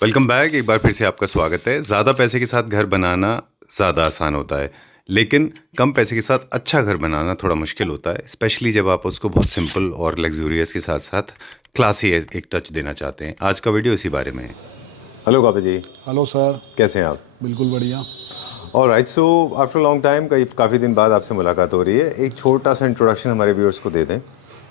Welcome back. एक बार फिर से आपका स्वागत है। ज़्यादा पैसे के साथ घर बनाना ज़्यादा आसान होता है, लेकिन कम पैसे के साथ अच्छा घर बनाना थोड़ा मुश्किल होता है, स्पेशली जब आप उसको बहुत सिंपल और लग्जूरियस के साथ साथ क्लासी एक टच देना चाहते हैं। आज का वीडियो इसी बारे में है। हेलो काबे जी, हेलो सर। कैसे हैं आप? बिल्कुल बढ़िया। Alright, so after long time, काफ़ी दिन बाद आपसे मुलाकात हो रही है। एक छोटा सा इंट्रोडक्शन हमारे व्यूअर्स को दे दें।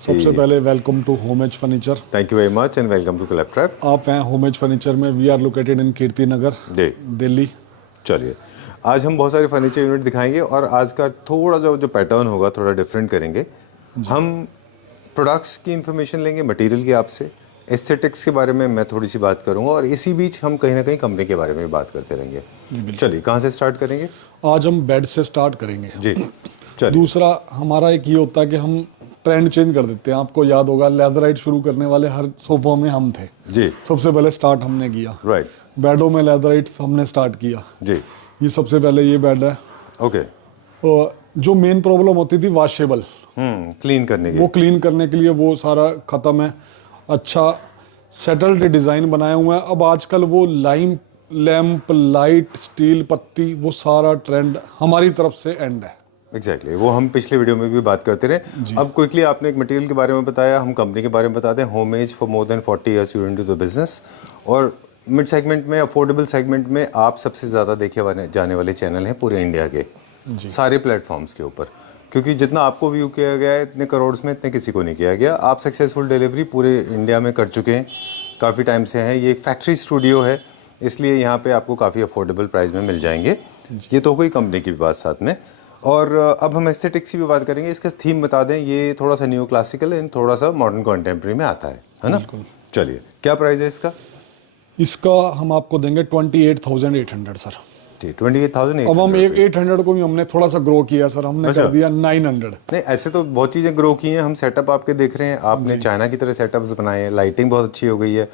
सबसे पहले welcome to Home Edge Furniture. Thank you very much and welcome to Club Trap. आप हैं होम एज फर्नीचर में। We are located in Kirti Nagar, Delhi. चलिए, आज हम बहुत सारे फर्नीचर यूनिट दिखाएंगे और आज का थोड़ा जो पैटर्न होगा थोड़ा डिफरेंट करेंगे। हम प्रोडक्ट्स की इंफॉर्मेशन लेंगे, मटेरियल की आपसे, एस्थेटिक्स के बारे में मैं थोड़ी सी बात करूंगा और इसी बीच हम कहीं ना कहीं कंपनी के बारे में बात करते रहेंगे। चलिए, कहाँ से स्टार्ट करेंगे? आज हम बेड से स्टार्ट करेंगे जी। चलिए। दूसरा हमारा एक ये होता है कि हम ट्रेंड चेंज कर देते हैं। आपको याद होगा लेदराइट शुरू करने वाले हर सोफों में हम थे जी। सबसे पहले स्टार्ट हमने किया। राइट। बेडों में लेदराइट हमने स्टार्ट किया जी। ये सबसे पहले ये बेड है। ओके। और जो मेन प्रॉब्लम होती थी वॉशेबल, क्लीन करने के, वो क्लीन करने के लिए वो सारा खत्म है। अच्छा सेटल्ड डिज़ाइन बनाए हुए हैं। अब आजकल वो लाइन लैंप, लाइट, स्टील पत्ती, वो सारा ट्रेंड हमारी तरफ से एंड है। एग्जैक्टली वो हम पिछले वीडियो में भी बात करते रहे। अब क्विकली आपने एक मटेरियल के बारे में बताया, हम कंपनी के बारे में बताते हैं। Homage for more than 40 years you into the business. और मिड सेगमेंट में, अफोर्डेबल सेगमेंट में आप सबसे ज़्यादा देखे जाने वाले चैनल हैं पूरे इंडिया के, सारे प्लेटफॉर्म्स के ऊपर। क्योंकि जितना आपको व्यू किया गया है इतने करोड़ में इतने किसी को नहीं किया गया। आप सक्सेसफुल डिलीवरी पूरे इंडिया में कर चुके हैं, काफ़ी टाइम से हैं। ये एक फैक्ट्री स्टूडियो है, इसलिए यहाँ पे आपको काफ़ी अफोर्डेबल प्राइस में मिल जाएंगे। ये तो कोई कंपनी की भी बात साथ में। और अब हम एस्थेटिक्स की भी बात करेंगे। इसका थीम बता दें, ये थोड़ा सा न्यू क्लासिकल एंड थोड़ा सा मॉडर्न कॉन्टेम्प्रेरी में आता है ना? चलिए, क्या प्राइस है इसका? इसका हम आपको देंगे 28,800 सर। ठीक, 28,000। अब हम 800 को भी हमने थोड़ा सा ग्रो किया सर, हमने कर दिया 900। नहीं, ऐसे तो बहुत चीज़ें ग्रो की हैं। हम सेटअप आपके देख रहे हैं, आपने चाइना की तरह सेटअप्स बनाए हैं, लाइटिंग बहुत अच्छी हो गई है।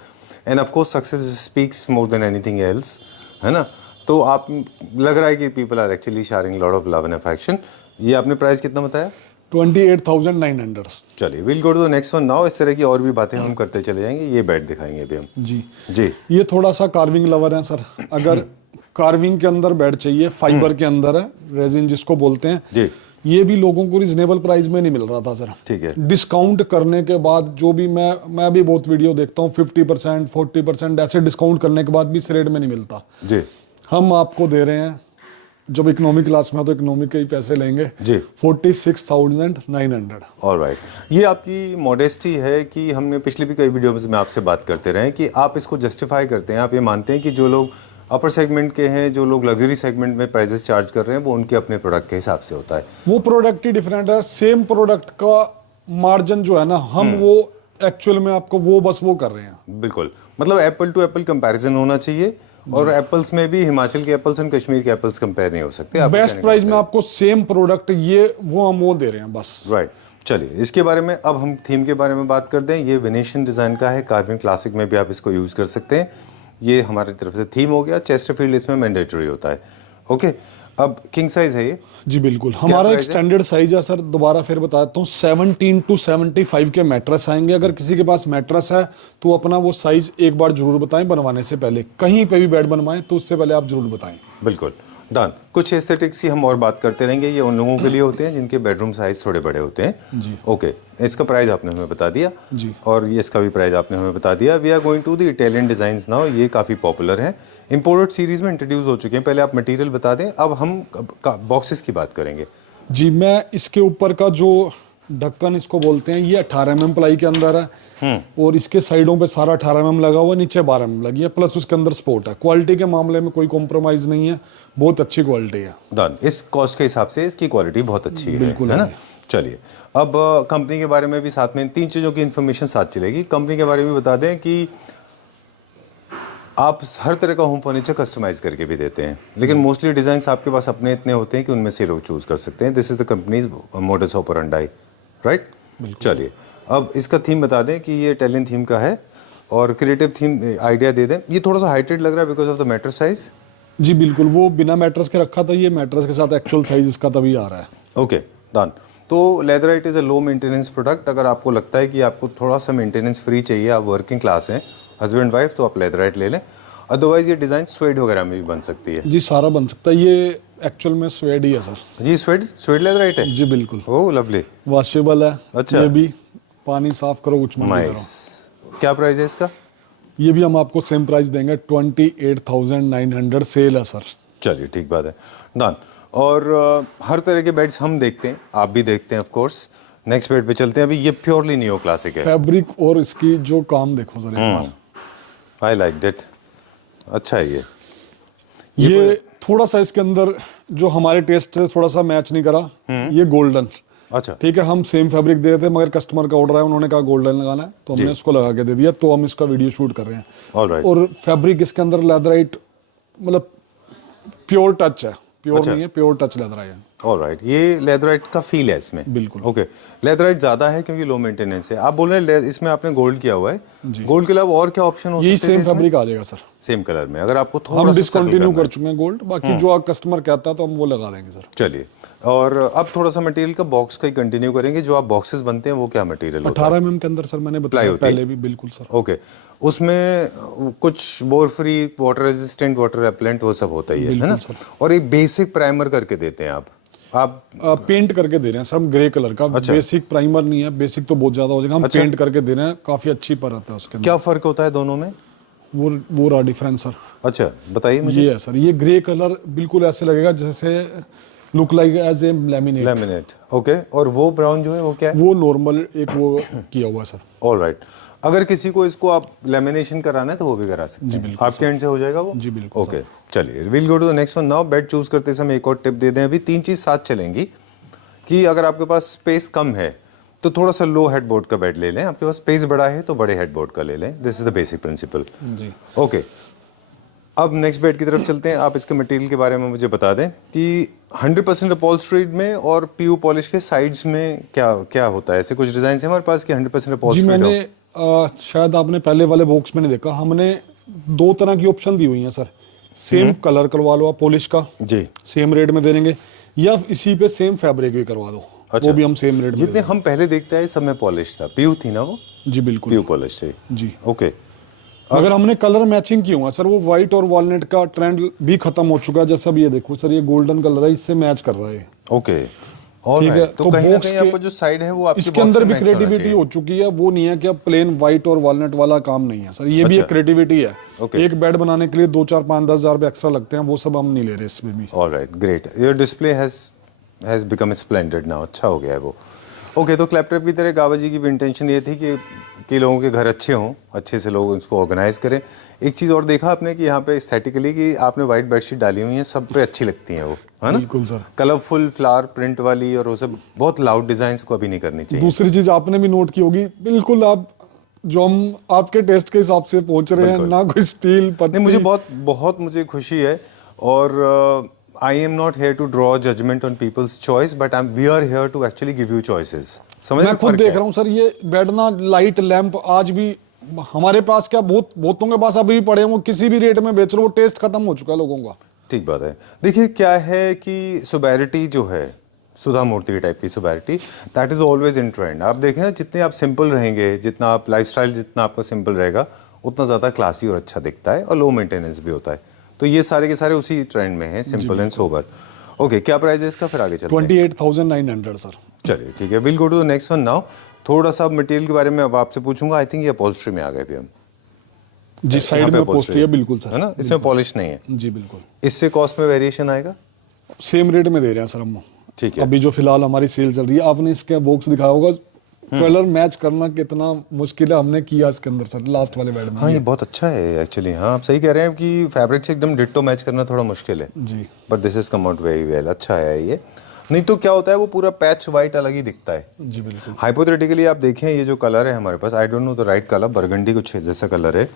And of course success speaks more than anything else, है ना? तो आप लग रहा है कि people are actually sharing lot of love and affection. ये आपने प्राइस कितना बताया? 28,900। चलिए, will go to the next one now. इस तरह की और भी बातें हम करते चले जाएंगे। ये बेड दिखाएंगे अभी हम। जी जी। ये थोड़ा सा कार्विंग लवर है सर। अगर कार्विंग के अंदर बेड चाहिए, फाइबर के अंदर है, रेजिन जिसको बोलते हैं जी। ये भी लोगों को रिजनेबल प्राइस में नहीं मिल रहा था सर। ठीक है। डिस्काउंट करने के बाद जो भी मैं भी बहुत वीडियो देखता हूँ, 50%, 40% ऐसे डिस्काउंट करने के बाद भी इस रेट में नहीं मिलता। जी। हम आपको दे रहे हैं, जब इकोनॉमिक क्लास में तो इकोनॉमिक के ही पैसे लेंगे जी। 46,900। ऑलराइट, ये आपकी मॉडेस्टी है कि हमने पिछले भी कई वीडियोस में आपसे बात करते रहे कि आप इसको जस्टिफाई करते हैं। आप ये मानते हैं कि जो लोग अपर सेगमेंट के हैं, जो लोग लग्जरी सेगमेंट में प्राइसेस चार्ज कर रहे हैं, वो उनके अपने प्रोडक्ट के हिसाब से होता है। वो प्रोडक्ट ही डिफरेंट है। सेम प्रोडक्ट का मार्जिन जो है ना, हम वो एक्चुअल में आपको वो बस वो कर रहे हैं। बिल्कुल, मतलब एप्पल टू एप्पल कंपैरिजन होना चाहिए। और एप्पल्स में भी हिमाचल के एप्पल्स और कश्मीर के एप्पल्स कंपेयर नहीं हो सकते। बेस्ट प्राइस में आपको सेम प्रोडक्ट ये वो हम वो दे रहे हैं बस। राइट। चलिए, इसके बारे में अब हम थीम के बारे में बात कर दें। ये वेनेशियन डिज़ाइन का है, कार्विंग क्लासिक में भी आप इसको यूज़ कर सकते हैं। ये हमारी तरफ से थीम हो गया। चेस्टरफील्ड इसमें मैंडेटरी होता है। ओके, अब किंग साइज है ये? जी बिल्कुल, हमारा एक स्टैंडर्ड साइज है सर। दोबारा फिर बताता हूँ, 17 to 75 के मैट्रेस आएंगे। अगर किसी के पास मैट्रेस है तो अपना वो साइज एक बार जरूर बताएं बनवाने से पहले। कहीं पे भी बेड बनवाएं तो उससे पहले आप जरूर बताएं। बिल्कुल डन। कुछ एस्थेटिक्स की हम और बात करते रहेंगे। ये उन लोगों के लिए होते हैं जिनके बेडरूम साइज थोड़े बड़े होते हैं। जी। ओके, इसका प्राइस आपने हमें बता दिया जी। और ये इसका भी प्राइस आपने हमें बता दिया। We are going to the Italian designs now. ये काफ़ी पॉपुलर हैं, इंपोर्टेड सीरीज में इंट्रोड्यूस हो चुके हैं। पहले आप मटेरियल बता दें, अब हम बॉक्सेस की बात करेंगे। जी, मैं इसके ऊपर का जो ढक्कन इसको बोलते हैं, ये 18 mm प्लाई के अंदर है और इसके साइडों पे सारा 18 mm लगा हुआ, नीचे 12 mm लगी है, प्लस उसके अंदर स्पोर्ट है। क्वालिटी के मामले में कोई कॉम्प्रोमाइज नहीं है, बहुत अच्छी क्वालिटी है। डन। इस कॉस्ट के हिसाब से इसकी क्वालिटी बहुत अच्छी है, बिल्कुल है ना? चलिए, अब कंपनी के बारे में भी साथ में तीन चीज़ों की इन्फॉर्मेशन साथ चलेगी। कंपनी के बारे में बता दें कि आप हर तरह का होम फर्नीचर कस्टमाइज करके भी देते हैं, लेकिन मोस्टली डिज़ाइंस आपके पास अपने इतने होते हैं कि उनमें से लोग चूज़ कर सकते हैं। This is the companies modus operandi, right? चलिए, अब इसका थीम बता दें कि ये इटालियन थीम का है और क्रिएटिव थीम आइडिया दे दें। ये थोड़ा सा हाइटेड लग रहा है because of the mattress size. जी बिल्कुल, वो बिना मैट्रेस के रखा था, ये मैट्रेस के साथ एक्चुअल साइज इसका तभी आ रहा है। Okay done. तो Leatherite is a low maintenance product. अगर आपको लगता है कि आपको थोड़ा सा मेंटेनेंस फ्री चाहिए, आप वर्किंग क्लास हैं, हस्बैंड वाइफ, तो आप लेदराइट ले लें। अदरवाइज ये डिज़ाइन स्वेड वगैरह में भी बन सकती है। जी सारा बन सकता है, ये एक्चुअल में स्वेड ही है सर। जी स्वेड लेदराइट है। जी बिल्कुल। ओह लवली। वॉशेबल है। अच्छा। ये भी पानी साफ करो कुछ मत करो। नाइस। क्या प्राइस है इसका? ये भी हम आपको सेम प्राइस देंगे, 28,900 सेल है सर। चलिए ठीक बात है, डन। और हर तरह के बेड्स हम देखते हैं, आप भी देखते हैं ऑफ कोर्स। नेक्स्ट बेड पे चलते हैं। अभी ये प्योरली नियो क्लासिक है। फैब्रिक और इसकी जो काम देखो सर एक बार। I like that. अच्छा है ये थोड़ा सा इसके अंदर जो हमारे टेस्ट से थोड़ा सा मैच नहीं करा, ये गोल्डन। अच्छा ठीक है, हम सेम फैब्रिक दे रहे थे मगर कस्टमर का ऑर्डर है, उन्होंने कहा गोल्डन लगाना है तो हमने उसको लगा के दे दिया, तो हम इसका वीडियो शूट कर रहे हैं। ऑलराइट। और फैब्रिक इसके अंदर लेदराइट, मतलब प्योर टच है, प्योर अच्छा। नहीं है, प्योर टच लेदराइट है। ऑलराइट, ये लेदराइट का फील है इसमें। बिल्कुल। ओके, लेदराइट ज्यादा है क्योंकि लो मेंटेनेंस है। आप बोल रहे हैं इसमें आपने गोल्ड किया हुआ है। गोल्ड के अलावा और क्या ऑप्शन हो सकते हैं? यही सेम फैब्रिक आ जाएगा सर, सेम कलर में। अगर आपको थोड़ा हम डिसकंटिन्यू कर चुके हैं गोल्ड, बाकी जो कस्टमर कहता है तो हम वो लगा देंगे सर। चलिए, और अब थोड़ा सा मटेरियल का बॉक्स का ही कंटिन्यू करेंगे। जो आप बॉक्सेस बनते हैं वो क्या मटेरियल होता है? 18 mm के अंदर सर, मैंने बताया पहले भी। बिल्कुल सर। ओके, उसमें कुछ bore free, water resistant, water repellent वो सब होता ही है ना? और एक बेसिक प्राइमर करके देते हैं आप पेंट करके दे रहे हैं सर हम, ग्रे कलर का। अच्छा। बेसिक प्राइमर नहीं है, बेसिक तो बहुत ज्यादा हो जाएगा, हम पेंट करके दे रहे हैं, काफी अच्छी परत है उसके अंदर। क्या फर्क होता है दोनों में? वो रहा डिफरेंस सर। अच्छा बताइए मुझे। ये है सर, ये ग्रे कलर बिल्कुल ऐसे लगेगा जैसे look like as a laminate. Okay, और वो ब्राउन जो है वो क्या है? वो नॉर्मल एक वो किया हुआ है सर। ऑलराइट, अगर किसी को इसको आप लेमिनेशन कराना है तो वो भी करा सकते हैं, आपके एंड से हो जाएगा वो? जी बिल्कुल। ओके चलिए, will go to the next one now. Bed choose करते समय एक और टिप दे दें। अभी 3 चीज साथ चलेंगी कि अगर आपके पास स्पेस कम है तो थोड़ा सा लो हेडबोर्ड का बेड ले लें, आपके पास स्पेस बड़ा है तो बड़े हेडबोर्ड का ले लें। This is the basic principle. जी ओके, अब नेक्स्ट बेड की तरफ चलते हैं। आप इसके मटेरियल के बारे में मुझे बता दें कि 100% अपॉल्स्ट्री में और पीयू पॉलिश के साइड्स में क्या क्या होता है? ऐसे कुछ डिजाइन है हमारे पास कि 100% जी, अपॉल्स्ट्री? मैंने शायद आपने पहले वाले बॉक्स में नहीं देखा, हमने 2 तरह की ऑप्शन दी हुई हैं सर। सेम कलर करवा लो आप पॉलिश का, जी, सेम रेट में दे देंगे, या इसी पे सेम फैब्रिक भी करवा दो। अच्छा। वो भी हम सेम रेट में जितने हम पहले देखते हैं सब में पॉलिश था, पीयू थी ना वो? जी बिल्कुल। पीयू पॉलिश थी जी। ओके। अगर हमने कलर मैचिंग की हुआ सर, वो व्हाइट और वॉलनट का ट्रेंड भी खत्म हो चुका है। जैसा भी ये देखो सर, ये गोल्डन कलर है, इससे मैच कर रहा है। ओके ठीक है, तो कहीं ना box कहीं के- आपको जो साइड है वो आपके इसके box अंदर से भी match होना क्रिएटिविटी चाहिए। हो चुकी है। वो नहीं है कि अब प्लेन व्हाइट और वॉलनट वाला काम नहीं है सर, ये भी अच्छा। एक क्रिएटिविटी है। Okay. एक बेड बनाने के लिए 2, 4, 5, 10 हजार रुपए एक्स्ट्रा लगते हैं, वो सब हम नहीं ले रहे इसमें भी। Alright, great. Your display has become splendid now. अच्छा हो गया है वो। ओके, तो क्लैपटॉप की तरह गावा जी की भी इंटेंशन ये थी कि लोगों के घर अच्छे हों, अच्छे से लोग उसको ऑर्गेनाइज करें। एक चीज़ और देखा आपने कि यहाँ पे एस्थेटिकली कि आपने वाइट बेडशीट डाली हुई है, सब पे अच्छी लगती हैं वो, है ना? बिल्कुल सर। कलरफुल फ्लावर प्रिंट वाली, और वो सब बहुत लाउड डिजाइन को अभी नहीं करनी चाहिए। दूसरी चीज आपने भी नोट की होगी, बिल्कुल आप जो हम आपके टेस्ट के हिसाब से पहुंच रहे हैं, ना कोई स्टील नहीं, पत्ती। मुझे बहुत मुझे खुशी है। और I am not here to draw judgement on people's choice, but we are here to actually give you choices. समझ मैं खुद देख रहा हूँ सर, ये बेड ना लाइट लैंप आज भी हमारे पास, क्या बहुतों के पास अभी भी पड़े हैं, वो किसी भी रेट में बेच लो, वो टेस्ट खत्म हो चुका है लोगों का। ठीक बात है। देखिए क्या है कि सोबैरिटी जो है, सुधा मूर्ति टाइप की sobriety, that is always in trend. आप देखें ना, जितने आप सिंपल रहेंगे, जितना आप लाइफस्टाइल जितना आपका सिंपल रहेगा, उतना ज़्यादा क्लासी और अच्छा दिखता है, और लो मेंटेनेंस भी होता है। तो ये सारे के सारे उसी ट्रेंड में हैं, सिंपल एंड सोबर। ओके, क्या प्राइस है इसका? फिर आगे चलते हैं। 28,900 सर। चलिए ठीक है, will go to the next one now. थोड़ा सा मटेरियल के बारे में अब आपसे पूछूंगा। आई थिंक ये अपॉल्स्ट्री में आ गए भी हम। जी, साइड में पोस्टर है, बिल्कुल सर, है ना? इसमें पॉलिश नहीं है। जी बिल्कुल। इससे कॉस्ट में वेरिएशन आएगा? सेम रेट में दे रहे हैं सर हम। ठीक है। अभी जो फिलहाल हमारी सेल चल रही है, आपने इसका बॉक्स दिखाया होगा, कलर मैच करना कितना मुश्किल है, हमने किया इसके अंदर सर लास्ट वाले बेड में। हाँ, ये बहुत अच्छा है एक्चुअली। हाँ, आप सही कह रहे हैं कि फैब्रिक से एकदम डिट्टो मैच करना थोड़ा मुश्किल है, जी, but this is come out very well. अच्छा है ये। नहीं तो क्या होता है, वो पूरा पैच वाइट अलग ही दिखता है। जी बिल्कुल। हाइपोथेटिकली आप देखें, ये जो कलर है हमारे पास, I don't know the right colour, burgundy कुछ जैसा कलर है।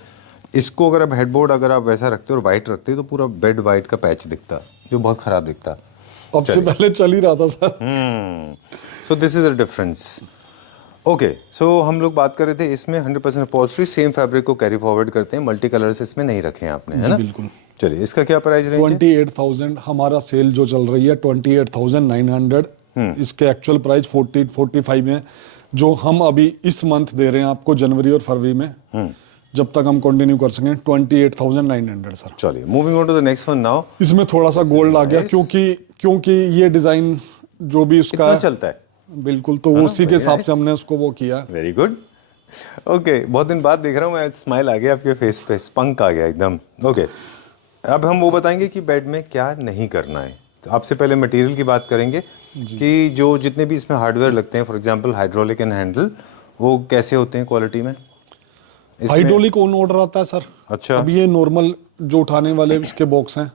इसको अगर आप हेडबोर्ड अगर आप वैसा रखते हो और वाइट रखते हो तो पूरा बेड वाइट का पैच दिखता, जो बहुत खराब दिखता। अब से पहले चल ही रहा था sir. So this is the difference. Okay, so हम लोग बात कर रहे थे इसमें 100% अपॉल्स्ट्री, सेम फैब्रिक को कैरी फॉरवर्ड करते हैं, मल्टी कलर्स इसमें नहीं रखे हैं आपने, है ना? बिल्कुल। चलिए, इसका क्या प्राइस रेंज है? 28,000 हमारा सेल जो चल रही है, 28,900। इसके एक्चुअल प्राइस 45 में, जो हम अभी इस मंथ दे रहे हैं आपको जनवरी और फरवरी में, जब तक हम कंटिन्यू कर सकें। 28,900 सर। चलिए moving on to the next one now. इसमें थोड़ा सा गोल्ड आ गया क्योंकि ये डिजाइन जो भी उसका कितना चलता है? बिल्कुल, तो उसी के हिसाब से हमने उसको वो किया। Very good. ओके, बहुत दिन बाद देख रहा हूँ मैं, स्माइल आ गया आपके फेस पे, स्पंक आ गया एकदम। ओके, अब हम वो बताएंगे कि बेड में क्या नहीं करना है। तो आपसे पहले मटेरियल की बात करेंगे कि जो जितने भी इसमें हार्डवेयर लगते हैं, for example hydraulic and handle, वो कैसे होते हैं क्वालिटी में? हाइड्रोलिक ऑन ऑर्डर आता है सर। अच्छा। अब ये नॉर्मल जो उठाने वाले इसके बॉक्स हैं,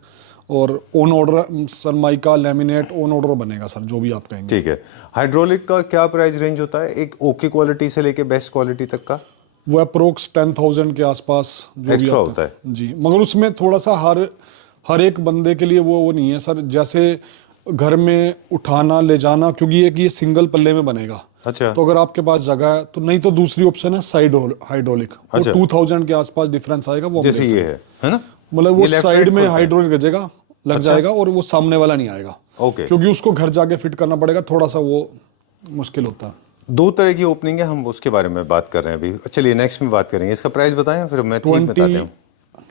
और on order Sunmica laminate on order बनेगा सर, जो भी आप कहेंगे। ठीक है। हाइड्रोलिक का क्या प्राइस रेंज होता है, एक ओके क्वालिटी से लेके बेस्ट क्वालिटी तक का? वो अप्रोक्स 10,000 के आसपास जो भी एक्स्ट्रा आता होता है जी, मगर उसमें थोड़ा सा हर एक बंदे के लिए वो नहीं है सर। जैसे घर में उठाना ले जाना, क्योंकि ये सिंगल पल्ले में बनेगा। अच्छा। तो अगर आपके पास जगह है तो, नहीं तो दूसरी ऑप्शन है साइड हाइड्रोलिक। अच्छा। 2000 के आसपास डिफरेंस आएगा वो। जैसे ये है ना, मतलब वो ये left साइड right में खोलते हैं। हाइड्रोलिक जगह लग जाएगा और वो सामने वाला नहीं आएगा। ओके। क्योंकि उसको घर जाके फिट करना पड़ेगा, थोड़ा सा वो मुश्किल होता है। दो तरह की ओपनिंग है, हम उसके बारे में बात कर रहे हैं अभी। चलिए नेक्स्ट में बात करेंगे, इसका प्राइस बताएं फिर मैं ठीक बताते हूँ।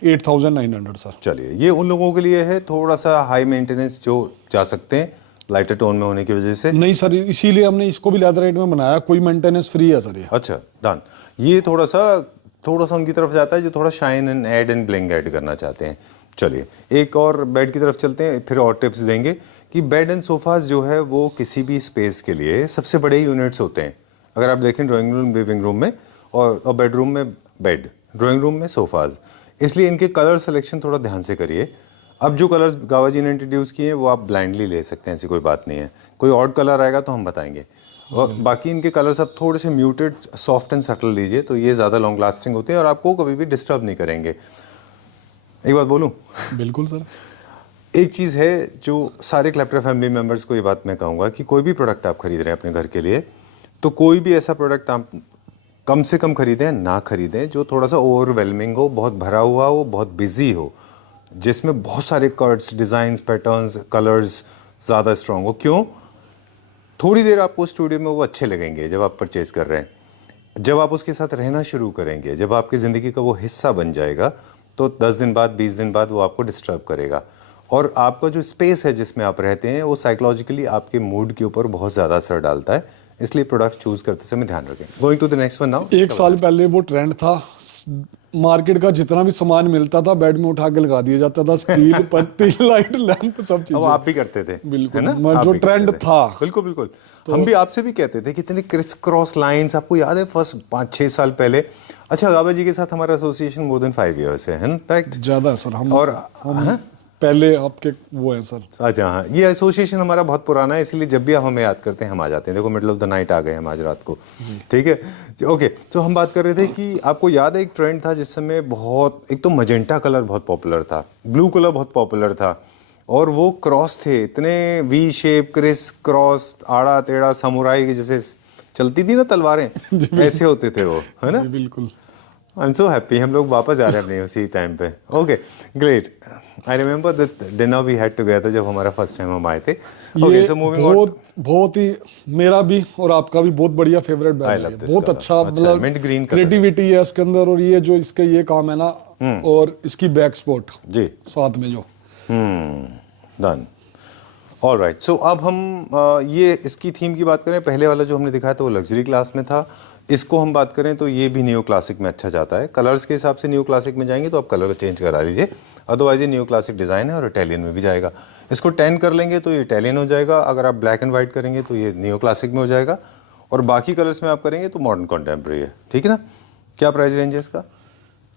28,900 सर। चलिए, ये उन लोगों के लिए है थोड़ा सा हाई मेंटेनेंस जो जा सकते हैं लाइटर टोन में होने की वजह से। नहीं सर, इसीलिए हमने इसको भी लेदरराइट में बनाया, कोई मेंटेनेंस फ्री है सर ये। अच्छा डन। ये थोड़ा सा उनकी तरफ जाता है जो थोड़ा shine and add and bling add करना चाहते हैं। चलिए एक और बेड की तरफ चलते हैं, फिर और टिप्स देंगे कि बेड एंड सोफाज जो है वो किसी भी स्पेस के लिए सबसे बड़े यूनिट्स होते हैं। अगर आप देखें ड्राइंग रूम, लिविंग रूम में और बेडरूम में बेड, ड्राइंग रूम में सोफाज, इसलिए इनके कलर सिलेक्शन थोड़ा ध्यान से करिए। अब जो कलर्स गावा जी ने इंट्रोड्यूस किए हैं वो आप ब्लाइंडली ले सकते हैं, ऐसी कोई बात नहीं है। कोई ऑड कलर आएगा तो हम बताएंगे। और बाकी इनके कलर्स आप थोड़े से म्यूटेड, सॉफ्ट एंड सटल लीजिए, तो ये ज़्यादा लॉन्ग लास्टिंग होते हैं और आपको कभी भी डिस्टर्ब नहीं करेंगे। एक बात बोलूं? बिल्कुल सर। एक चीज़ है जो सारे क्लैप्टर फैमिली मेम्बर्स को ये बात मैं कहूँगा कि कोई भी प्रोडक्ट आप खरीद रहे हैं अपने घर के लिए, तो कोई भी ऐसा प्रोडक्ट आप कम से कम खरीदें, ना खरीदें जो थोड़ा सा ओवरवेलमिंग हो, बहुत भरा हुआ हो, बहुत बिजी हो, जिसमें बहुत सारे कट्स, डिज़ाइंस, पैटर्न्स, कलर्स ज़्यादा स्ट्रॉन्ग हो। क्यों? थोड़ी देर आपको स्टूडियो में वो अच्छे लगेंगे जब आप परचेज़ कर रहे हैं। जब आप उसके साथ रहना शुरू करेंगे, जब आपकी ज़िंदगी का वो हिस्सा बन जाएगा, तो 10 दिन बाद, 20 दिन बाद वो आपको डिस्टर्ब करेगा। और आपका जो स्पेस है जिसमें आप रहते हैं वो साइकोलॉजिकली आपके मूड के ऊपर बहुत ज़्यादा असर डालता है, इसलिए प्रोडक्ट चूज करते समय ध्यान रखें। Going to the next one now. एक साल पहले वो ट्रेंड था, मार्केट का जितना भी सामान मिलता था बेड में उठा के लगा दिया जाता था, स्टील पत्ती लाइट लैंप सब चीजें। अब आप भी करते थे, बिल्कुल, है ना? जो ट्रेंड था। बिल्कुल बिल्कुल। तो हम भी आपसे भी कहते थे कितने क्रिस क्रॉस लाइंस, आपको याद है फर्स्ट 5-6 साल पहले? अच्छा, गाबा जी के साथ हमारा एसोसिएशन मोर देन 5 years है ना? राइट, ज्यादा सर। हम और पहले आपके वो है सर। अच्छा हाँ, ये एसोसिएशन हमारा बहुत पुराना है, इसलिए जब भी आप हमें याद करते हैं हम आ जाते हैं। देखो मिडिल ऑफ द नाइट आ गए हम आज रात को, ठीक है। ओके, तो हम बात कर रहे थे कि आपको याद है एक ट्रेंड था जिस समय बहुत, एक तो मजेंटा कलर बहुत पॉपुलर था, ब्लू कलर बहुत पॉपुलर था, और वो क्रॉस थे इतने वी शेप, क्रिस क्रॉस, आड़ा टेढ़ा, समुराई की जैसे चलती थी ना तलवारें, ऐसे होते थे वो, है ना? बिल्कुल। आई एम सो हैप्पी, हम लोग वापस आ रहे हैं अपने उसी टाइम पे। Okay great. I remember that dinner we had together जब हमारा फर्स्ट टाइम हम आए थे। ये बहुत ही मेरा भी और आपका भी बहुत बढ़िया फेवरेट बैग है। बहुत अच्छा, मतलब क्रिएटिविटी है उसके अंदर, और ये जो इसके ये काम है ना, और इसकी बैक स्पॉट जी साथ में जो डन। ऑलराइट, सो अब हम ये इसकी थीम की बात करें। पहले वाला जो हमने दिखाया था वो लग्जरी क्लास में था, इसको हम बात करें तो ये भी न्यू क्लासिक में अच्छा जाता है। कलर्स के हिसाब से न्यू क्लासिक में जाएंगे तो आप कलर चेंज करा लीजिए, अदरवाइज ये न्यू क्लासिक डिज़ाइन है और इटालियन में भी जाएगा। इसको 10 कर लेंगे तो ये इटालियन हो जाएगा, अगर आप ब्लैक एंड वाइट करेंगे तो ये न्यू क्लासिक में हो जाएगा, और बाकी कलर्स में आप करेंगे तो मॉडर्न कॉन्टेम्प्रेरी है, ठीक है ना? क्या प्राइस रेंज है इसका?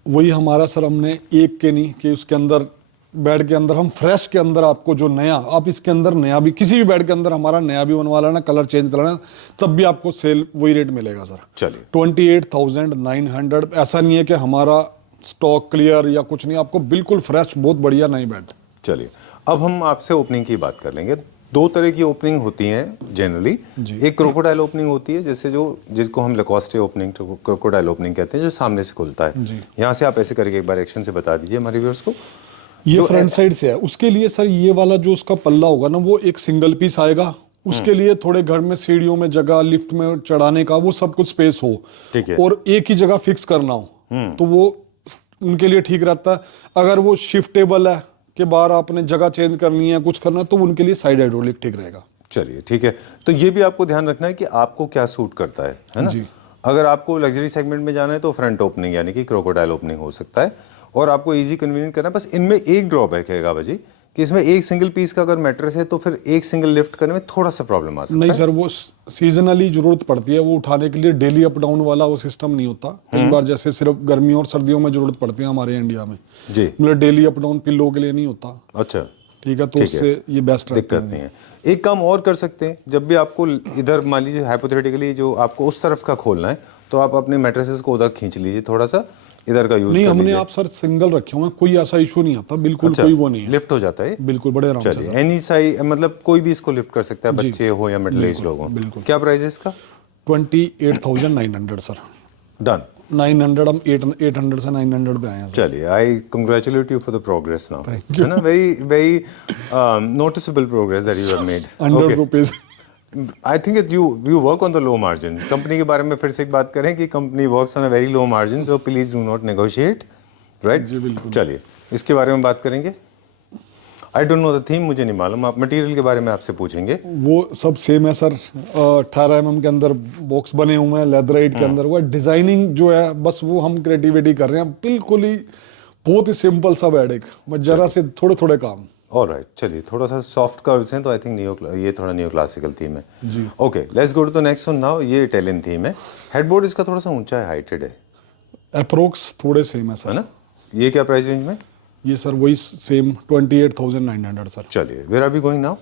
वही हमारा सर, हमने एक के नहीं कि उसके अंदर बेड के अंदर हम फ्रेश के अंदर आपको जो नया, आप इसके अंदर नया भी, किसी भी बेड के अंदर हमारा नया भी बनवा लेना, कलर चेंज कराना, तब भी आपको सेल वही रेट मिलेगा सर। चलिए 28,900। ऐसा नहीं है कि हमारा स्टॉक क्लियर या कुछ नहीं, आपको बिल्कुल फ्रेश बहुत बढ़िया नई बेड। चलिए अब हम आपसे ओपनिंग की बात कर लेंगे। दो तरह की ओपनिंग होती हैं जनरली। एक क्रोकोडाइल ओपनिंग होती है, जैसे जिसको हम लेकोस्टे ओपनिंग, क्रोकोडाइल ओपनिंग कहते हैं, जो सामने से खुलता है। यहाँ से आप ऐसे करके एक बार एक्शन से बता दीजिए हमारे व्यूअर्स को। ये फ्रंट साइड से है। उसके लिए सर ये वाला जो उसका पल्ला होगा ना, वो एक सिंगल पीस आएगा। उसके लिए थोड़े घर में सीढ़ियों में जगह, लिफ्ट में चढ़ाने का वो सब कुछ स्पेस हो, ठीक है, और एक ही जगह फिक्स करना हो, तो वो उनके लिए ठीक रहता है। अगर वो शिफ्टेबल है कि बाहर आपने जगह चेंज करनी है, कुछ करना है, तो उनके लिए साइड हाइड्रोलिक ठीक रहेगा। चलिए ठीक है, तो ये भी आपको ध्यान रखना है कि आपको क्या सूट करता है ना। जी। अगर आपको लग्जरी सेगमेंट में जाना है तो फ्रंट ओपनिंग यानी कि क्रोकोडाइल ओपनिंग हो सकता है, और आपको इजी कन्वीनियंट करना है। बस इनमें एक ड्रॉबैक है गाबा जी कि इसमें एक सिंगल पीस का अगर मैट्रेस है तो फिर एक सिंगल लिफ्ट करने में थोड़ा सा प्रॉब्लम आ सकता नहीं है। सर, वो सीजनली जरूरत पड़ती है, वो उठाने के लिए डेली अप डाउन वाला वो सिस्टम नहीं होता। कई बार जैसे सिर्फ गर्मियों और सर्दियों में जरूरत पड़ती है हमारे इंडिया में जी। मतलब डेली अप डाउन पिल्लो के लिए नहीं होता। अच्छा ठीक है, तो उससे ये बेस्ट रहता दिक्कत नहीं है। एक काम और कर सकते हैं, जब भी आपको इधर मान लीजिए हाइपोथेटिकली जो आपको उस तरफ का खोलना है तो आप अपने मैट्रेसेस को उधर खींच लीजिए, थोड़ा सा इधर का यूज नहीं, कर हमने लीजिए। आप सर सिंगल रखे हुए हैं, कोई ऐसा इशू नहीं आता, बिल्कुल कोई वो नहीं है, लिफ्ट हो जाता है बिल्कुल बड़े आराम से। चलिए एनी साइज, मतलब कोई भी इसको लिफ्ट कर सकता है, बच्चे हो या मिडिल एज लोग हो। बिल्कुल। क्या प्राइस है इसका? 28,900 सर। डन। 900 हम 800 से 900 पे आए हैं सर। चलिए I congratulate you for the progress now, है ना, very very noticeable progress that you have made. 100 rupees. I think you work on the low margin. Company के बारे में फिर से एक बात करें कि company works on a very low margin, so please do not negotiate, right. जी बिल्कुल। चलिए इसके बारे में बात करेंगे। I don't know the theme, मुझे नहीं मालूम, आप मटेरियल के बारे में आपसे पूछेंगे। वो सब सेम है सर, 18 mm के अंदर बॉक्स बने हुए हैं, लेदराइट के अंदर। वो डिजाइनिंग जो है बस वो हम क्रिएटिविटी कर रहे हैं, बिल्कुल ही बहुत ही सिंपल सा बेड, एक जरा से थोड़े थोड़े काम। ऑलराइट, चलिए थोड़ा सा सॉफ्ट कर्व्स हैं तो आई थिंक ये थोड़ा न्यू क्लासिकल थीम है जी। Okay, let's go to the next one now. ये इटालियन थीम है, हेडबोर्ड इसका थोड़ा सा ऊंचा है, हाइटेड है अप्रोक्स थोड़े सेम है सर, है ना। ये क्या प्राइस रेंज में? ये सर वही सेम 28,900 सर। चलिए where are we going now?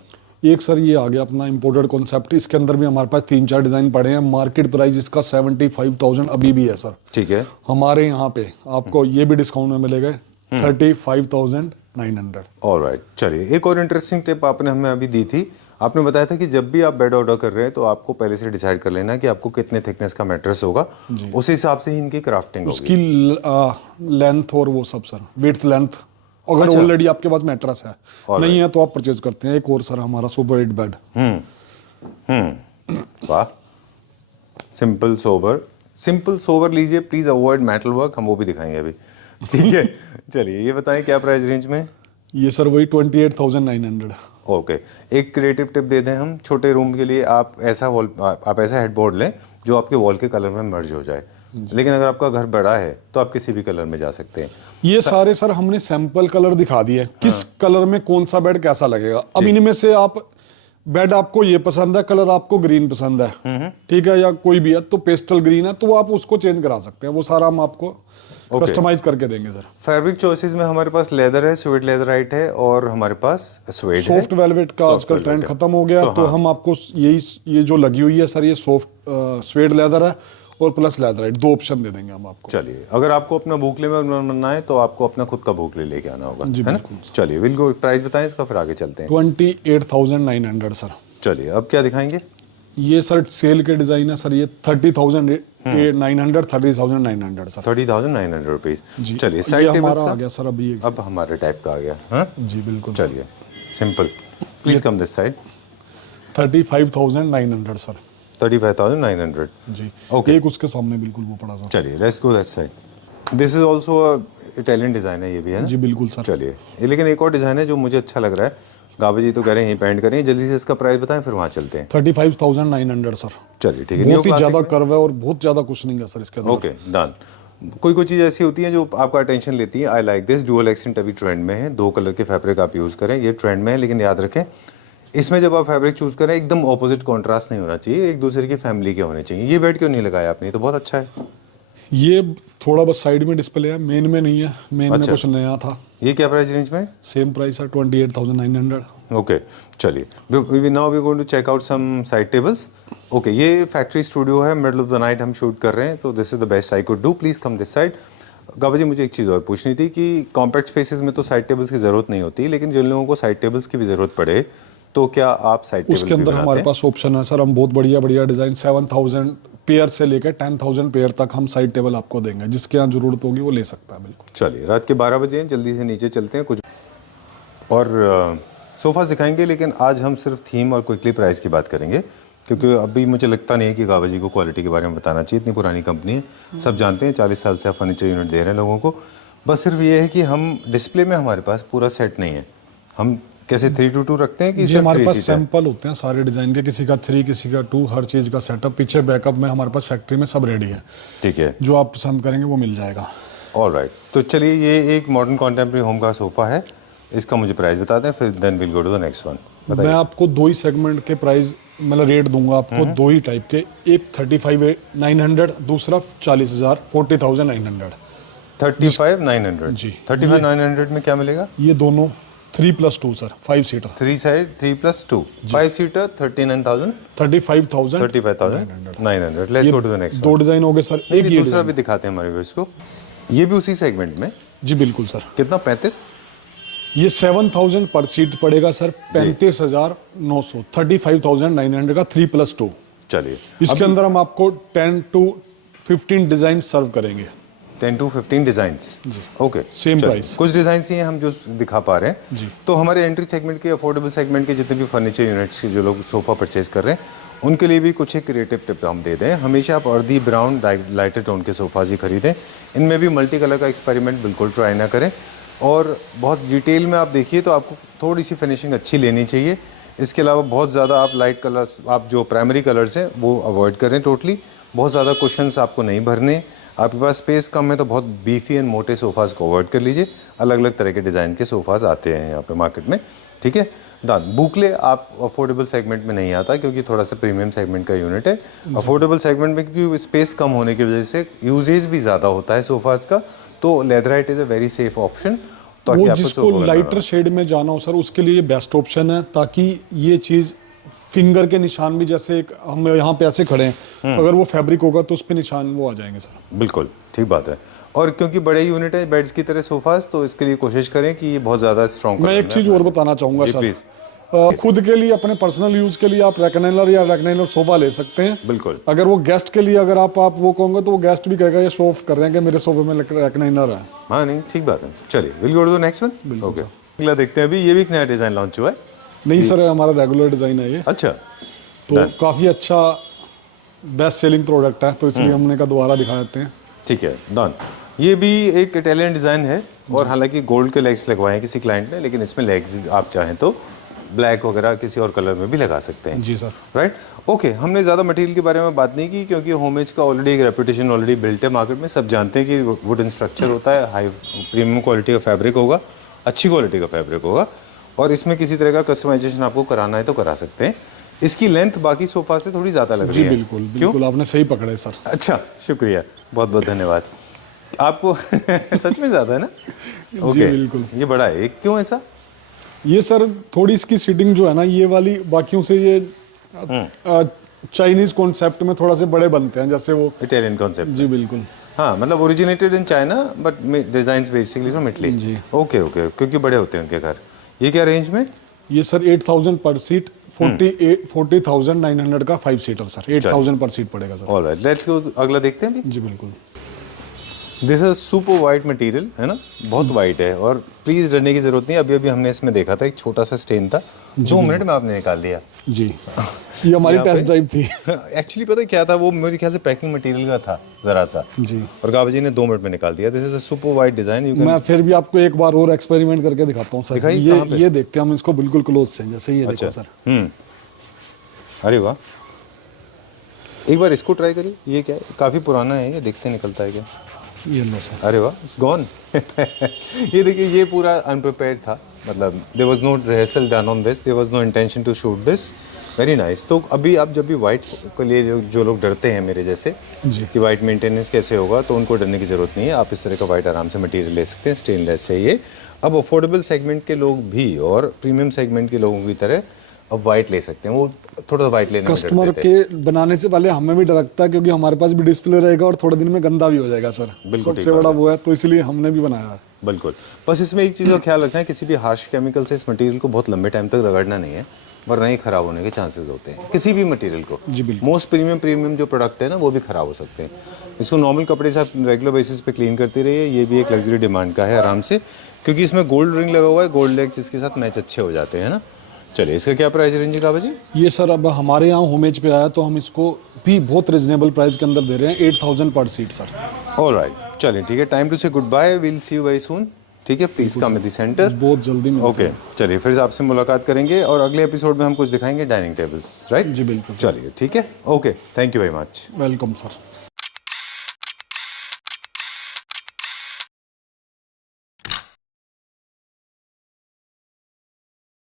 एक सर ये आ गया अपना इम्पोर्टेड कॉन्सेप्ट, इसके अंदर भी हमारे पास 3-4 डिजाइन पड़े हैं। मार्केट प्राइस इसका 75,000 अभी भी है सर। ठीक है, हमारे यहाँ पे आपको ये भी डिस्काउंट में मिलेगा 35,900। ऑलराइट। चलिए एक और इंटरेस्टिंग टिप आपने हमें अभी दी थी, आपने बताया था कि जब भी आप बेड ऑर्डर कर रहे हैं तो आपको पहले से डिसाइड कर लेना कि आपको कितने थिकनेस का मैट्रेस होगा, उस हिसाब से ही इनकी क्राफ्टिंग होगी। उसकी लेंथ और वो सब सर, विड्थ लेंथ, अगर ऑलरेडी आपके पास मैट्रेस है, नहीं है तो आप परचेज करते हैं। एक और सर हमारा सुपर 8 बेड। वाह, सिंपल सोबर लीजिए प्लीज, अवॉइड मेटल वर्क, हम वो भी दिखाएंगे अभी। ठीक है, चलिए ये बताएं क्या प्राइस रेंज में? ये सर वही 28,900। ओके, एक क्रिएटिव टिप दे दें हम, छोटे रूम के लिए आप ऐसा हेडबोर्ड लें जो आपके वॉल के कलर में मर्ज हो जाए, लेकिन अगर आपका घर बड़ा है तो आप किसी भी कलर में जा सकते हैं। ये सारे सर हमने सैंपल कलर दिखा दिए, किस कलर में कौन सा बेड कैसा लगेगा। अब इनमें से आप बेड आपको ये पसंद है, कलर आपको ग्रीन पसंद है, ठीक है, या कोई भी है तो पेस्टल ग्रीन है तो आप उसको चेंज करा सकते हैं, वो सारा हम आपको कस्टमाइज करके देंगे सर। फैब्रिक चॉइसेस में हमारे पास लेदर है, स्वेड लेदराइट है, और हमारे पास स्वेड है। सॉफ्ट वेलवेट का आजकल ट्रेंड खत्म हो गया, तो हम आपको ये जो लगी हुई है सर, ये सॉफ्ट स्वेड लेदर है और प्लस लेदराइट, 2 ऑप्शन दे देंगे हम आपको। चलिए अगर आपको अपना भूखले में बनना है तो आपको अपना खुद का भूखले लेके आना होगा, जी है ना। बिल्कुल। चलिए विल गो, प्राइस बताएं इसका फिर आगे चलते हैं। 28,900 सर। चलिए अब क्या दिखाएंगे? ये सर सेल के डिजाइन है सर, ये 30,900 30,900 सर। 30,900 रुपीज। जी। चलिए ये साइड टेबल्स हमारा आ का गया सर अभी अब हमारे टाइप का आ गया। हाँ जी बिल्कुल। चलिए simple, please come this side. 35,900 sir. 35,900 जी Okay. एक उसके सामने बिल्कुल वो पड़ा सर। चलिए let's go that side. This is also Italian design है, ये भी है ना? जी बिल्कुल सर। चलिए ये लेकिन एक और डिजाइन है जो मुझे अच्छा लग रहा है, गाबा जी तो कह रहे हैं यहीं पेंट करें, जल्दी से इसका प्राइस बताएं फिर वहाँ चलते हैं। 35,900 सर। चलिए ठीक है, बहुत ही ज्यादा कर्व है और बहुत ज्यादा कुछ नहीं है सर इसके अंदर। Okay done. कोई चीज़ ऐसी होती है जो आपका अटेंशन लेती है, I like this. Dual accent अभी ट्रेंड में है, 2 कलर के फैब्रिक आप यूज़ करें, ये ट्रेंड में है, लेकिन याद रखें इसमें जब आप फैब्रिक चूज़ करें एकदम ऑपोजिट कॉन्ट्रास्ट नहीं होना चाहिए, एक दूसरे की फैमिली के होने चाहिए। ये बेड क्यों नहीं लगाया आपने? तो बहुत अच्छा है। ये थोड़ा बस साइड में डिस्प्ले है, मेन में नहीं है, मेन में कुछ नया था। ये क्या प्राइस रेंज में? सेम प्राइस है 28,900। ओके चलिए now we going to check out some side tables. Okay, ये फैक्ट्री स्टूडियो है, मिडल ऑफ द नाइट हम शूट कर रहे हैं, तो this is the best I could do. Please come this side. Gaba ji मुझे एक चीज़ और पूछनी थी कि कॉम्पैक्ट स्पेसेस में तो साइड टेबल्स की ज़रूरत नहीं होती, लेकिन जिन लोगों को साइड टेबल्स की भी ज़रूरत पड़े तो क्या आप साइड टेबल उसके अंदर हमारे पास ऑप्शन है सर, हम बहुत बढ़िया डिजाइन 7,000 पेयर से लेकर 10,000 पेयर तक हम साइड टेबल आपको देंगे, जिसके यहाँ जरूरत होगी वो ले सकता है बिल्कुल। चलिए रात के 12 बजे हैं, जल्दी से नीचे चलते हैं, कुछ और सोफ़ा सिखाएंगे, लेकिन आज हम सिर्फ थीम और क्विकली प्राइस की बात करेंगे। क्योंकि अभी मुझे लगता नहीं है कि कावाजी को क्वालिटी के बारे में बताना चाहिए, इतनी पुरानी कंपनी है, सब जानते हैं, 40 साल से आप फर्नीचर यूनिट दे रहे हैं लोगों को। बस सिर्फ ये है कि हम डिस्प्ले में हमारे पास पूरा सेट नहीं है। हम कैसे 3-2-2 रखते हैं कि जी, सिर्फ हमारे 3 पास सीट है? सैंपल होते हैं सारे डिज़ाइन के, किसी का 3 किसी का 2, हर चीज़ का सेटअप पीछे बैकअप में हमारे पास फैक्ट्री में सब रेडी है। ठीक है, जो आप पसंद करेंगे वो मिल जाएगा। ऑलराइट। तो चलिए, ये एक मॉडर्न कॉन्टेम्प्रेरी होम का सोफ़ा है, इसका मुझे प्राइस बता दें, फिर then will go to the next one. मैं आपको 2 ही सेगमेंट के प्राइस मतलब रेट दूंगा आपको, 2 ही टाइप के, एक 35,900, दूसरा 40,000, 40,900। 35,900 जी। 35,900 में क्या मिलेगा? ये दोनों 3+2 sir, 5 seater. 3 side 3+2 5 seater 39,000 35,000। 35,900। Let's go to the next. 2 design हो गए सर, एक ये दूसरा भी दिखाते हैं हमारे व्यूअर्स को। ये भी उसी सेगमेंट में? जी बिल्कुल सर। कितना? 35? ये 7,000 पर सीट पड़ेगा सर, 35,900, 35,900 का 3+2। चलिए, इसके अंदर हम आपको 10 to 15 डिजाइन सर्व करेंगे। 10 to 15 designs. Okay, same price. कुछ डिजाइन ही हैं हम जो दिखा पा रहे हैं जी। तो हमारे एंट्री सेगमेंट के, अफोर्डेबल सेगमेंट के जितने भी फर्नीचर यूनिट्स के जो लोग सोफा परचेज कर रहे हैं उनके लिए भी कुछ एक क्रिएटिव टिप हम दे दें। हमेशा आप अर्दी ब्राउन लाइटर टोन के सोफाज ही खरीदें, इनमें भी मल्टी कलर का एक्सपेरिमेंट बिल्कुल ट्राई ना करें, और बहुत डिटेल में आप देखिए तो आपको थोड़ी सी फिनिशिंग अच्छी लेनी चाहिए। इसके अलावा बहुत ज़्यादा आप लाइट कलर्स, आप जो प्राइमरी कलर्स हैं वो अवॉइड करें टोटली। बहुत ज़्यादा कुशन्स आपको नहीं भरने, आपके पास स्पेस कम है तो बहुत बीफी एंड मोटे सोफ़ाज़ को अवॉइड कर लीजिए। अलग अलग तरह के डिज़ाइन के सोफ़ाज़ आते हैं यहाँ पे मार्केट में, ठीक है। डन। बुकले आप अफोर्डेबल सेगमेंट में नहीं आता क्योंकि थोड़ा सा प्रीमियम सेगमेंट का यूनिट है। अफोर्डेबल सेगमेंट में क्योंकि स्पेस कम होने की वजह से यूजेज भी ज़्यादा होता है सोफ़ाज़ का, तो Leatherite is a very safe option. वो जिसको लाइटर शेड में जाना हो सर उसके लिए बेस्ट ऑप्शन है, ताकि ये चीज़ फिंगर के निशान भी, जैसे एक हम यहाँ पे ऐसे खड़े हैं तो अगर वो फैब्रिक होगा तो उस पे निशान वो आ जाएंगे सर। बिल्कुल ठीक बात है। और क्योंकि बड़े यूनिट है बेड्स की तरह सोफास, तो इसके लिए कोशिश करें कि ये बहुत ज़्यादा स्ट्रॉन्ग। मैं एक चीज़ और बताना चाहूँगा सर, खुद के लिए अपने पर्सनल यूज के लिए आप रेक्टेंगुलर या रेक्टेंगुलर सोफा ले सकते हैं। बिल्कुल। अगर वो गेस्ट के लिए अगर आप वो कहोगे तो वो गेस्ट भी कहेगा ये शो ऑफ कर रहे हैं कि मेरे सोफे में रेक्टेंगुलर है। हाँ नहीं, ठीक बात है। चलिए will go to the next one. Okay, अगला देखते हैं। अभी ये भी एक नया डिज़ाइन लॉन्च हुआ है। नहीं सर, हमारा रेगुलर डिज़ाइन है ये। अच्छा, तो काफ़ी अच्छा बेस्ट सेलिंग प्रोडक्ट है, तो इसलिए हमने कहा दोबारा दिखा देते हैं। ठीक है, डन। ये भी एक इटालियन डिज़ाइन है, और हालांकि गोल्ड के लेग्स लगवाए हैं किसी क्लाइंट ने, लेकिन इसमें लेग्स आप चाहें तो ब्लैक वगैरह किसी और कलर में भी लगा सकते हैं। जी सर। Right, okay. हमने ज़्यादा मटेरियल के बारे में बात नहीं की क्योंकि होमेज का ऑलरेडी एक रेपुटेशन ऑलरेडी बिल्ट है मार्केट में। सब जानते हैं कि वुडन स्ट्रक्चर होता है, हाई प्रीमियम क्वालिटी का फैब्रिक होगा, अच्छी क्वालिटी का फैब्रिक होगा, और इसमें किसी तरह का कस्टमाइजेशन आपको कराना है तो करा सकते हैं। इसकी लेंथ बाकी सोफा से थोड़ी ज़्यादा लग रही जी है। बिल्कुल बिल्कुल, आपने सही पकड़े सर। अच्छा, शुक्रिया, बहुत बहुत धन्यवाद आपको। सच में ज़्यादा है ना? जी बिल्कुल, ये बड़ा है, क्यों ऐसा? ये सर थोड़ी इसकी सीटिंग जो है ना, ये वाली बाकियों से ये चाइनीज कॉन्सेप्ट में थोड़ा से बड़े बनते हैं, जैसे वो इटालियन कॉन्सेप्ट। जी बिल्कुल। हाँ, मतलब originated in China but design basically from Italy. जी। ओके ओके, क्योंकि बड़े होते हैं उनके घर। ये क्या रेंज में? ये सर 8,000 पर सीट, 40,900 का 5 सीटर सर, 8,000 पर सीट पड़ेगा सर। ऑलराइट, लेट्स गो अगला देखते हैं। जी बिल्कुल। This is super white material है ना, बहुत वाइट है, और प्लीज डरने की जरूरत नहीं। अभी अभी हमने इसमें देखा था एक छोटा सा स्टेन था, 2 मिनट में आपने निकाल दिया। जी, ये हमारी टेस्ट ड्राइव थी। एक्चुअली पता है क्या था, वो मेरे ख्याल से पैकिंग मटेरियल का था जरा सा जी, और काबा जी ने 2 मिनट में निकाल दिया। This is a super white design. मैं फिर भी आपको एक बार और एक्सपेरिमेंट करके दिखाता हूँ सर। ये देखते हैं हम इसको बिल्कुल क्लोज से, जैसे ये देखो सर। अरे वाह, एक बार इसको ट्राई करिए। ये क्या है, काफी पुराना है ये, देखते निकलता है क्या। ये लो सर। अरे वाह, इट्स गॉन। ये देखिए, ये पूरा अनप्रिपेयर्ड था, मतलब there was no rehearsal done on this, there was no intention to shoot this. Very nice. तो अभी आप जब भी वाइट के लिए जो लोग डरते हैं मेरे जैसे जी, कि वाइट मेंटेनेंस कैसे होगा, तो उनको डरने की ज़रूरत नहीं है। आप इस तरह का वाइट आराम से मटेरियल ले सकते हैं, स्टेनलेस है ये। अब अफोर्डेबल सेगमेंट के लोग भी और प्रीमियम सेगमेंट के लोगों की तरह अब वाइट ले सकते हैं। वो थोड़ा वाइट लेने में कस्टमर के बनाने से पहले हमें भी डर लगता है, क्योंकि हमारे पास भी डिस्प्ले रहेगा और थोड़े दिन में गंदा भी हो जाएगा सर। सबसे बड़ा वो है, तो इसलिए हमने भी बनाया है। बिल्कुल। बस इसमें एक चीज़ का ख्याल रखना है, किसी भी हार्श केमिकल से इस मटेरियल को बहुत लंबे टाइम तक रगड़ना नहीं है, वरना ही खराब होने के चांसेस होते हैं किसी भी मटेरियल को। जी बिल्कुल। मोस्ट प्रीमियम जो प्रोडक्ट है ना, वो भी खराब हो सकते हैं। इसको नॉर्मल कपड़े से आप रेगुलर बेसिस पे क्लीन करते रहिए। ये भी एक लग्जरी डिमांड का है आराम से, क्योंकि इसमें गोल्ड रिंग लगा हुआ है, गोल्ड लेग्स इसके साथ मैच अच्छे हो जाते हैं ना। चलिए, इसका क्या प्राइस रेंज है काबा जी? ये सर अब हमारे यहाँ होमेज पे आया तो हम इसको भी बहुत रिजनेबल प्राइस के अंदर दे रहे हैं, 8000 पर सीट सर। ऑलराइट, चलिए ठीक है, time to say goodbye, will see you very soon. ठीक है, please come with the centre. बहुत जल्दी मिलते ओके, चलिए फिर आपसे मुलाकात करेंगे और अगले एपिसोड में हम कुछ दिखाएंगे डाइनिंग टेबल्स, राइट? जी बिल्कुल। चलिए ठीक है, okay, thank you very much. Welcome sir.